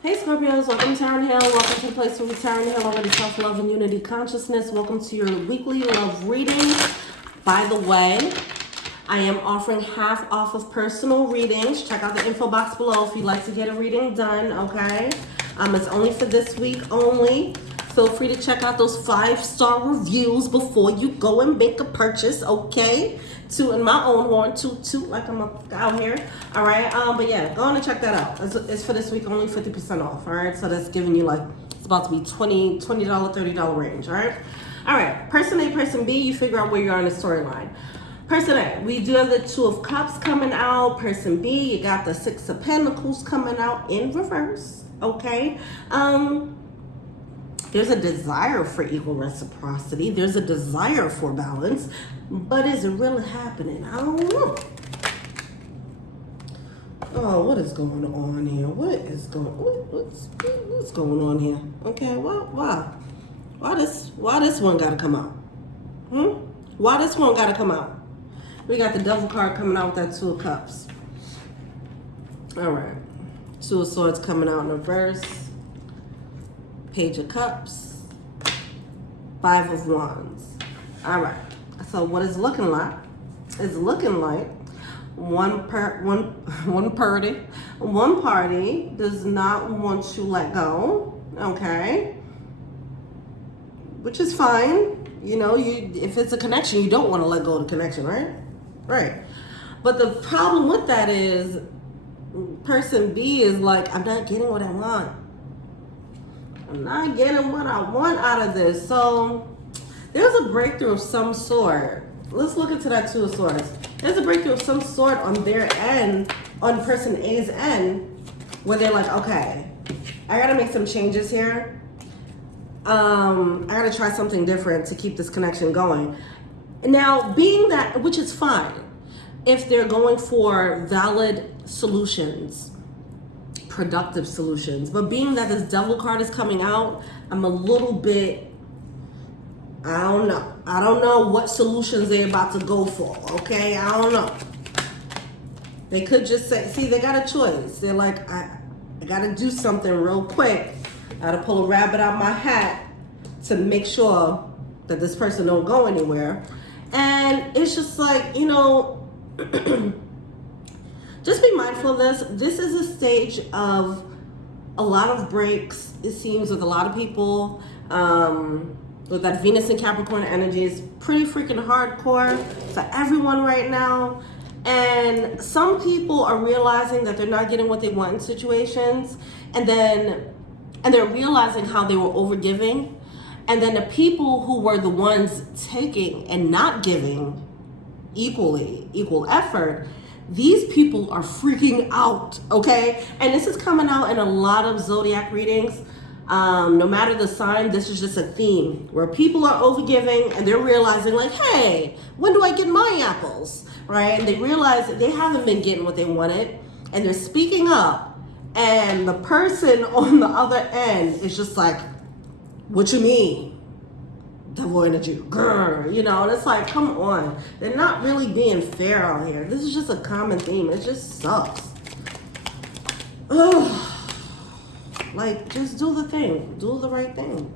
Hey Scorpios, welcome to Turn Hill. Welcome to the place where we turn hill over to self-love and unity consciousness. Welcome to your weekly love reading. By the way, I am offering half off of personal readings. Check out the info box below if you'd like to get a reading done, okay? It's only for this week only. Feel free to check out those 5-star reviews before you go and make a purchase, okay? Tooting my own horn, toot, like I'm out here. All right, but yeah, go on and check that out. It's for this week only, 50% off. All right, so that's giving you like, it's about to be $20, $30 range. All right, person A, person B, you figure out where you are in the storyline. Person A, we do have the 2 of Cups coming out. Person B, you got the 6 of Pentacles coming out in reverse. Okay, there's a desire for equal reciprocity. There's a desire for balance, but is it really happening? I don't know. Oh, what is going on here? What's going on here? Okay, why this one gotta come out? Why this one gotta come out? We got the Devil card coming out with that 2 of Cups. All right, 2 of Swords coming out in reverse. Page of Cups, 5 of Wands. All right. So what it's looking like is one party does not want to let go. Okay, which is fine. You know, if it's a connection, you don't want to let go of the connection, right? Right. But the problem with that is, person B is like, I'm not getting what I want. I'm not getting what I want out of this. So there's a breakthrough of some sort. Let's look into that 2 of Swords. There's a breakthrough of some sort on their end, on person A's end, where they're like, okay, I gotta make some changes here. I gotta try something different to keep this connection going. Now, being that, which is fine, if they're going for valid solutions, productive solutions, but being that this Devil card is coming out, I'm a little bit, I don't know what solutions they're about to go for. Okay, I don't know. They could just say, see, they got a choice. They're like, I gotta do something real quick. I gotta pull a rabbit out my hat to make sure that this person don't go anywhere. And it's just like, you know, just be mindful of this. This is a stage of a lot of breaks, it seems, with a lot of people. With that Venus and Capricorn energy is pretty freaking hardcore for everyone right now. And some people are realizing that they're not getting what they want in situations. And they're realizing how they were overgiving. And then the people who were the ones taking and not giving equal effort, these people are freaking out, okay? And this is coming out in a lot of zodiac readings. No matter the sign, this is just a theme where people are overgiving and they're realizing like, hey, when do I get my apples, right? And they realize that they haven't been getting what they wanted and they're speaking up. And the person on the other end is just like, what you mean? Devil energy, grr, you know, and it's like, come on. They're not really being fair out here. This is just a common theme. It just sucks. Ugh. Like, just do the thing. Do the right thing.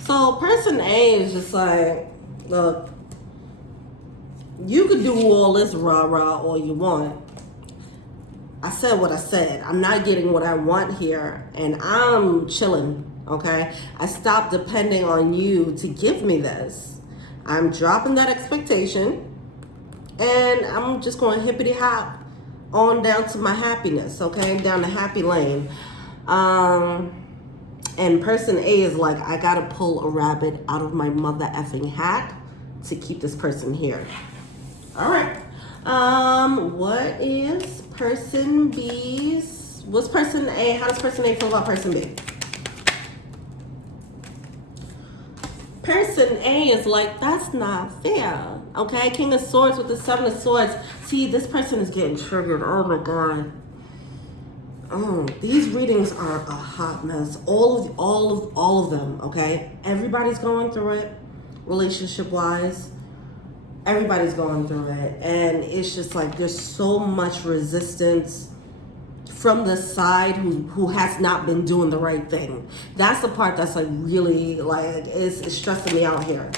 So person A is just like, look, you could do all this rah-rah all you want. I said what I said. I'm not getting what I want here, and I'm chilling, okay? I stopped depending on you to give me this. I'm dropping that expectation, and I'm just going hippity-hop on down to my happiness, okay? Down the happy lane. And person A is like, I gotta pull a rabbit out of my mother effing hat to keep this person here. All right. What is person B's? What's person A? How does person A feel about person B? Person A is like, that's not fair. Okay, King of Swords with the 7 of Swords. See, this person is getting triggered. Oh my God. Oh, these readings are a hot mess. All of them. Okay, everybody's going through it, relationship-wise. Everybody's going through it, and it's just like there's so much resistance from the side who has not been doing the right thing. That's the part that's like really like is stressing me out here.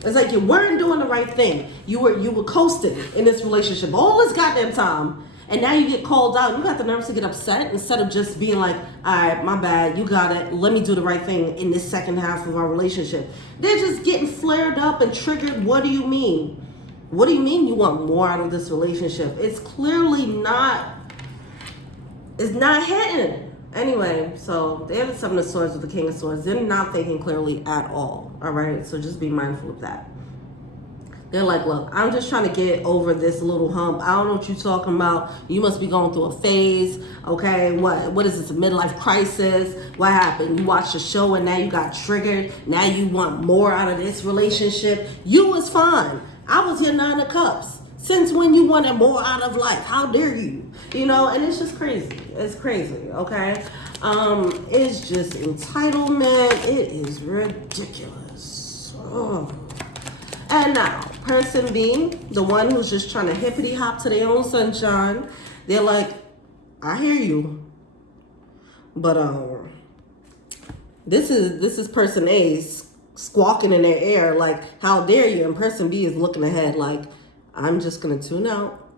It's like you weren't doing the right thing. You were coasting in this relationship all this goddamn time. And now you get called out. You got the nerves to get upset instead of just being like, all right, my bad. You got it. Let me do the right thing in this second half of our relationship. They're just getting flared up and triggered. What do you mean? What do you mean you want more out of this relationship? It's clearly not, it's not hitting. Anyway, so they have the Seven of Swords with the King of Swords. They're not thinking clearly at all. All right? So just be mindful of that. They're like, look, I'm just trying to get over this little hump. I don't know what you're talking about. You must be going through a phase. Okay, what is this, a midlife crisis? What happened? You watched the show and now you got triggered. Now you want more out of this relationship. You was fine. I was your Nine of Cups. Since when you wanted more out of life? How dare you? You know, and it's just crazy. It's crazy, okay? It's just entitlement. It is ridiculous. Oh. And now, person B, the one who's just trying to hippity hop to their own sunshine, they're like, I hear you, but this is person A squawking in their ear like, how dare you? And person B is looking ahead like, I'm just gonna tune out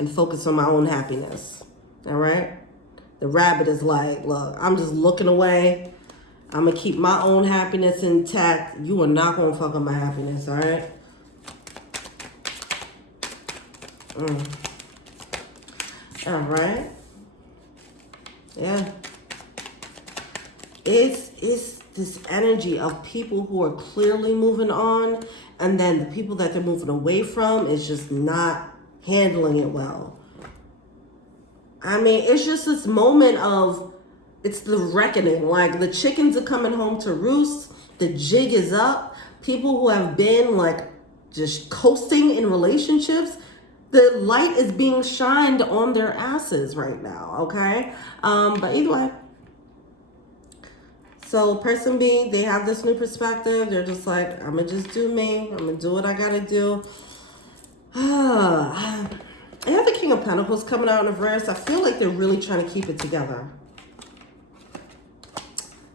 and focus on my own happiness. All right. The rabbit is like, look, I'm just looking away. I'm going to keep my own happiness intact. You are not going to fuck up my happiness, all right? All right. Yeah. It's this energy of people who are clearly moving on, and then the people that they're moving away from is just not handling it well. I mean, it's just this moment of, it's the reckoning. Like, the chickens are coming home to roost. The jig is up. People who have been like just coasting in relationships, the light is being shined on their asses right now, okay? But either way. So person B, they have this new perspective. They're just like, I'm going to just do me. I'm going to do what I got to do. I have the King of Pentacles coming out in reverse. I feel like they're really trying to keep it together.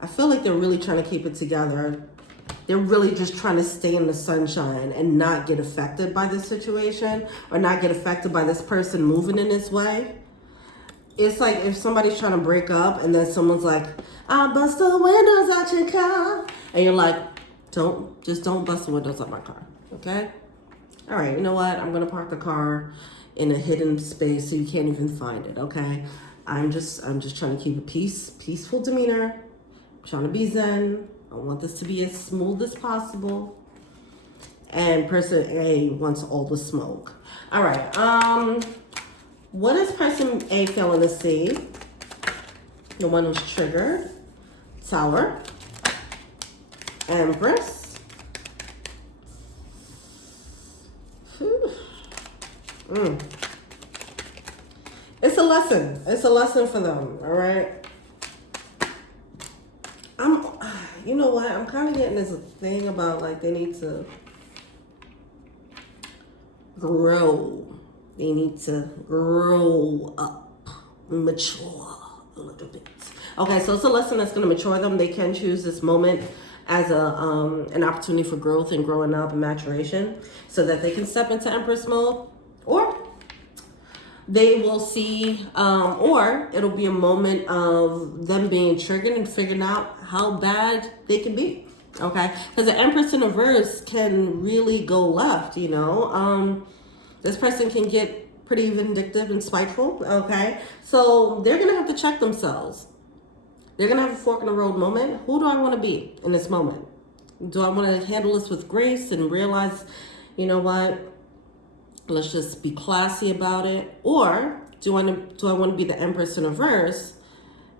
I feel like they're really trying to keep it together. They're really just trying to stay in the sunshine and not get affected by this situation or not get affected by this person moving in this way. It's like if somebody's trying to break up and then someone's like, I'll bust the windows out your car. And you're like, don't bust the windows out my car, okay? All right, you know what? I'm going to park the car in a hidden space so you can't even find it, okay? I'm just trying to keep a peaceful demeanor. Trying to be zen. I want this to be as smooth as possible. And person A wants all the smoke. All right. What is person A failing to see? The one who's triggered. Tower. Empress. It's a lesson. It's a lesson for them. All right. You know what? I'm kind of getting this thing about like they need to grow. They need to grow up, mature a little bit. Okay, so it's a lesson that's going to mature them. They can choose this moment as an opportunity for growth and growing up and maturation so that they can step into Empress mode, or they will see, or it'll be a moment of them being triggered and figuring out how bad they can be, okay? Because the Empress in reverse can really go left, you know? This person can get pretty vindictive and spiteful, okay? So they're going to have to check themselves. They're going to have a fork in the road moment. Who do I want to be in this moment? Do I want to handle this with grace and realize, you know what? Let's just be classy about it. Or do I want to be the Empress in reverse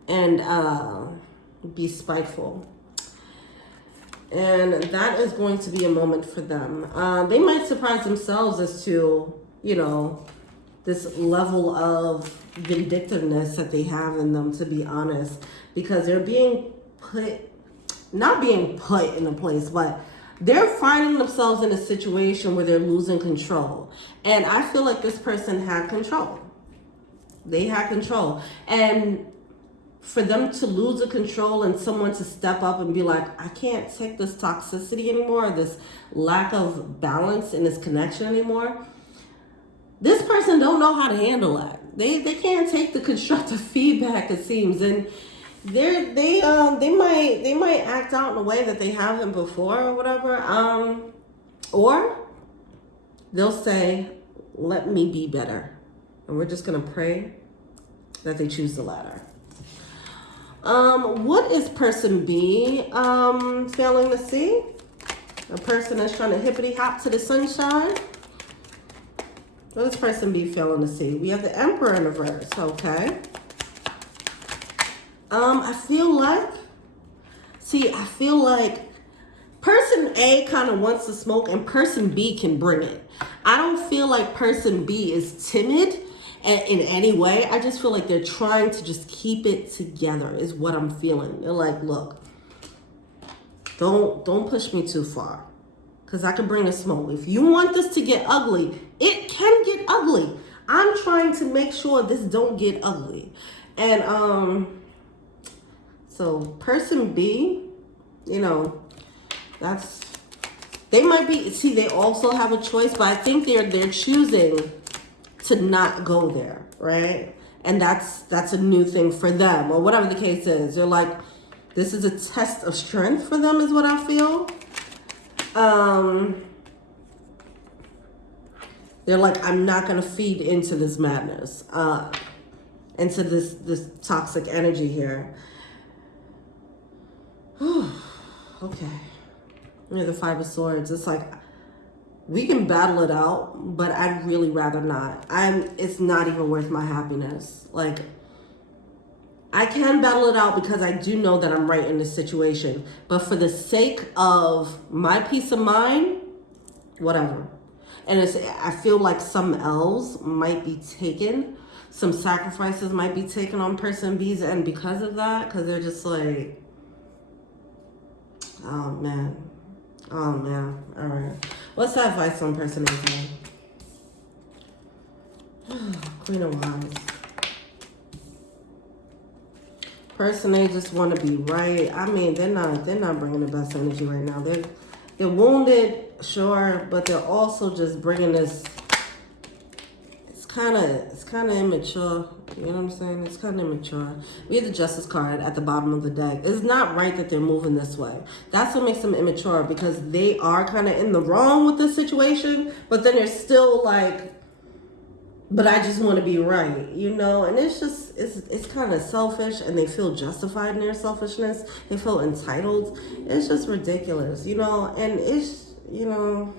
and be spiteful? And that is going to be a moment for them. They might surprise themselves as to, you know, this level of vindictiveness that they have in them, to be honest, because they're being not being put in a place, but they're finding themselves in a situation where they're losing control. And I feel like this person had control. They had control. And for them to lose the control and someone to step up and be like, I can't take this toxicity anymore, this lack of balance in this connection anymore. This person don't know how to handle that. They can't take the constructive feedback, it seems. And they might act out in a way that they haven't before or whatever. Or they'll say, let me be better. And we're just gonna pray that they choose the latter. What is person B failing to see? A person that's trying to hippity hop to the sunshine. What is person B failing to see? We have the Emperor in reverse, okay. I feel like person A kind of wants to smoke and person B can bring it. I don't feel like person B is timid in any way. I just feel like they're trying to just keep it together is what I'm feeling. They're like, look, don't push me too far because I can bring the smoke. If you want this to get ugly, it can get ugly. I'm trying to make sure this don't get ugly. And so person B, you know, they might be, see, they also have a choice, but I think they're choosing to not go there, right? And that's a new thing for them, or whatever the case is. They're like, this is a test of strength for them, is what I feel. They're like, I'm not gonna feed into this madness, into this toxic energy here. Okay. The Five of Swords. It's like, we can battle it out, but I'd really rather not. It's not even worth my happiness. Like, I can battle it out because I do know that I'm right in this situation. But for the sake of my peace of mind, whatever. And I feel like some L's might be taken. Some sacrifices might be taken on person B's end because of that. Because they're just like, oh man. Oh man. All right. What's the advice on person A's end? Queen of Wands. Person A just want to be right. I mean, they're not bringing the best energy right now. They're wounded, sure, but they're also just bringing this. It's kind of immature. You know what I'm saying? It's kind of immature. We have the Justice card at the bottom of the deck. It's not right that they're moving this way. That's what makes them immature, because they are kind of in the wrong with this situation, but then they're still like, but I just want to be right, you know? And it's just, it's kind of selfish, and they feel justified in their selfishness. They feel entitled. It's just ridiculous, you know? And it's, you know...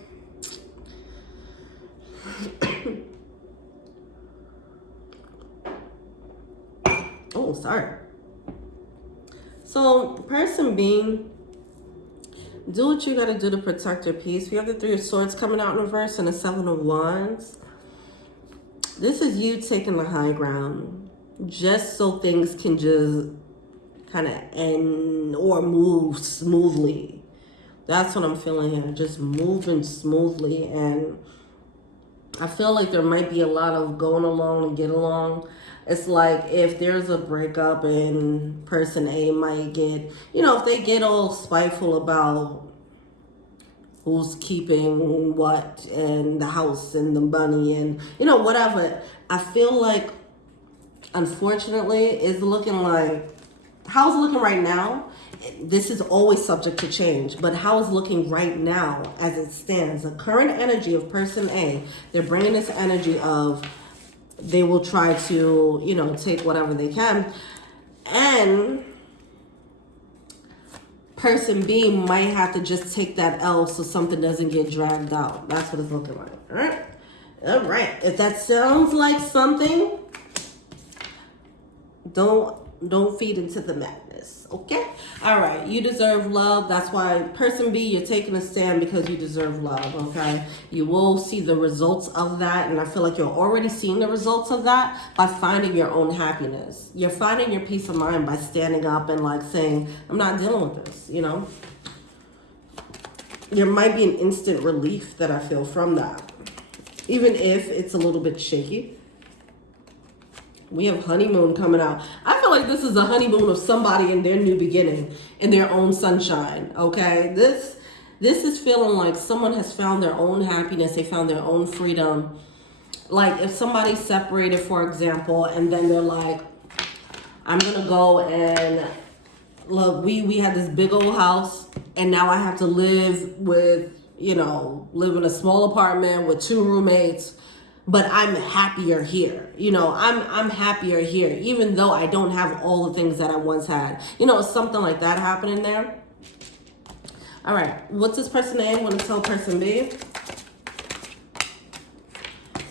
Oh, sorry. So, person B, do what you got to do to protect your peace. We have the Three of Swords coming out in reverse and the Seven of Wands. This is you taking the high ground just so things can just kind of end or move smoothly. That's what I'm feeling here. Just moving smoothly. And I feel like there might be a lot of going along and get along. It's like if there's a breakup and person A might get, you know, if they get all spiteful about who's keeping what and the house and the money and, you know, whatever. I feel like, unfortunately, it's looking like, how it's looking right now, this is always subject to change, but how it's looking right now as it stands, the current energy of person A, they're bringing this energy of they will try to, you know, take whatever they can. And person B might have to just take that L so something doesn't get dragged out. That's what it's looking like. All right. All right. If that sounds like something, don't feed into the madness. Okay? All right. You deserve love. That's why person B, you're taking a stand because you deserve love. Okay? You will see the results of that. And I feel like you're already seeing the results of that by finding your own happiness. You're finding your peace of mind by standing up and like saying, I'm not dealing with this, you know? There might be an instant relief that I feel from that. Even if it's a little bit shaky. We have honeymoon coming out. I feel like this is a honeymoon of somebody in their new beginning, in their own sunshine. Okay, this is feeling like someone has found their own happiness. They found their own freedom. Like if somebody's separated, for example, and then they're like, I'm gonna go and look, we had this big old house, and now I have to live with, live in a small apartment with 2 roommates, but I'm happier here. I'm happier here, even though I don't have all the things that I once had. Something like that happening there. All right, what's this person A want to tell person B?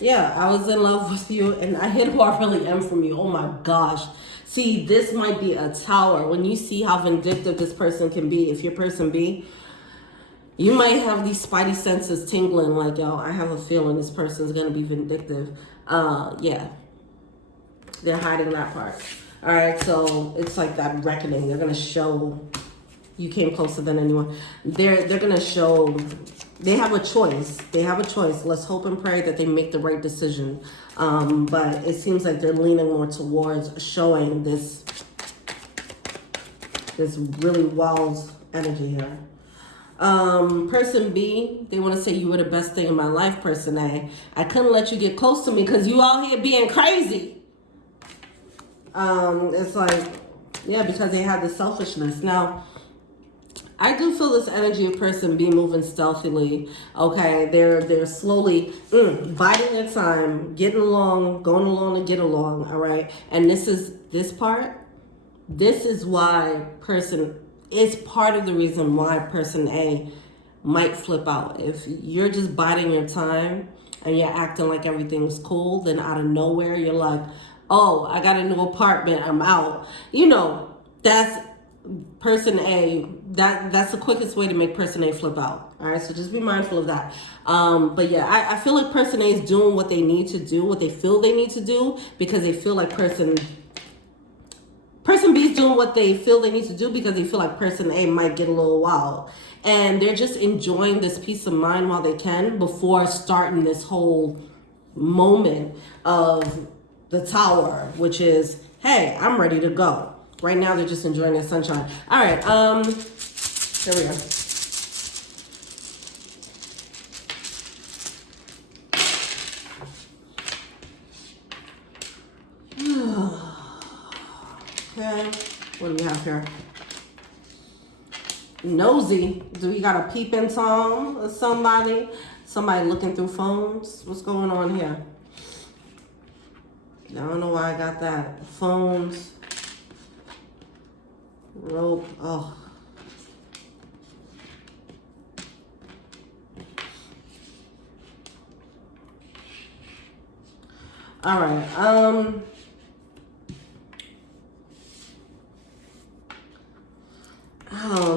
Yeah, I was in love with you, and I hit who I really am from you. Oh my gosh. See, this might be a tower. When you see how vindictive this person can be, if you're person B, you might have these spidey senses tingling like, yo, I have a feeling this person's going to be vindictive. Yeah, they're hiding that part. All right, so it's like that reckoning. They're going to show you came closer than anyone. They're going to show... They have a choice. Let's hope and pray that they make the right decision. But it seems like they're leaning more towards showing this really wild energy here. Person B, they want to say you were the best thing in my life. Person A, I couldn't let you get close to me because you out here being crazy. It's like, yeah, because they have the selfishness. Now, I do feel this energy of person B moving stealthily. Okay, they're slowly biding their time, getting along, going along to get along. All right, and this is why person is part of the reason why person A might flip out. If you're just biding your time and you're acting like everything's cool, then out of nowhere you're like, oh, I got a new apartment, I'm out. That's person A. That's the quickest way to make person A flip out. All right, so just be mindful of that. But yeah, I feel like person A is doing what they need to do, what they feel they need to do, because they feel like person B is doing what they feel they need to do because they feel like person A might get a little wild. And they're just enjoying this peace of mind while they can before starting this whole moment of the tower, which is, hey, I'm ready to go. Right now, they're just enjoying their sunshine. All right, here we go. Okay, what do we have here? Nosy. Do we got a peeping Tom or somebody? Somebody looking through phones? What's going on here? I don't know why I got that. Phones. Rope. Oh. All right. I don't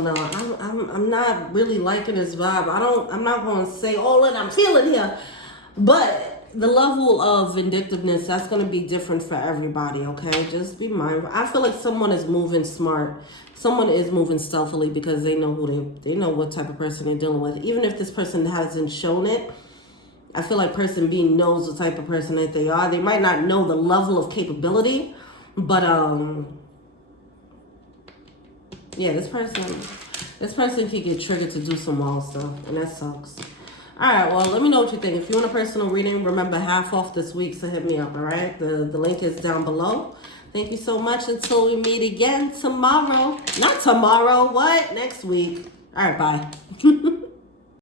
know. I'm not really liking this vibe. I'm not going to say all that I'm feeling here, but the level of vindictiveness, that's going to be different for everybody. Okay, just be mindful. I feel like someone is moving smart. Someone is moving stealthily because they know they know what type of person they're dealing with. Even if this person hasn't shown it, I feel like person B knows the type of person that they are. They might not know the level of capability, but yeah, this person can get triggered to do some wild stuff, and that sucks. All right, well, let me know what you think. If you want a personal reading, remember, half off this week, so hit me up, all right? The link is down below. Thank you so much. Until we meet again tomorrow. Not tomorrow. What? Next week. All right, bye.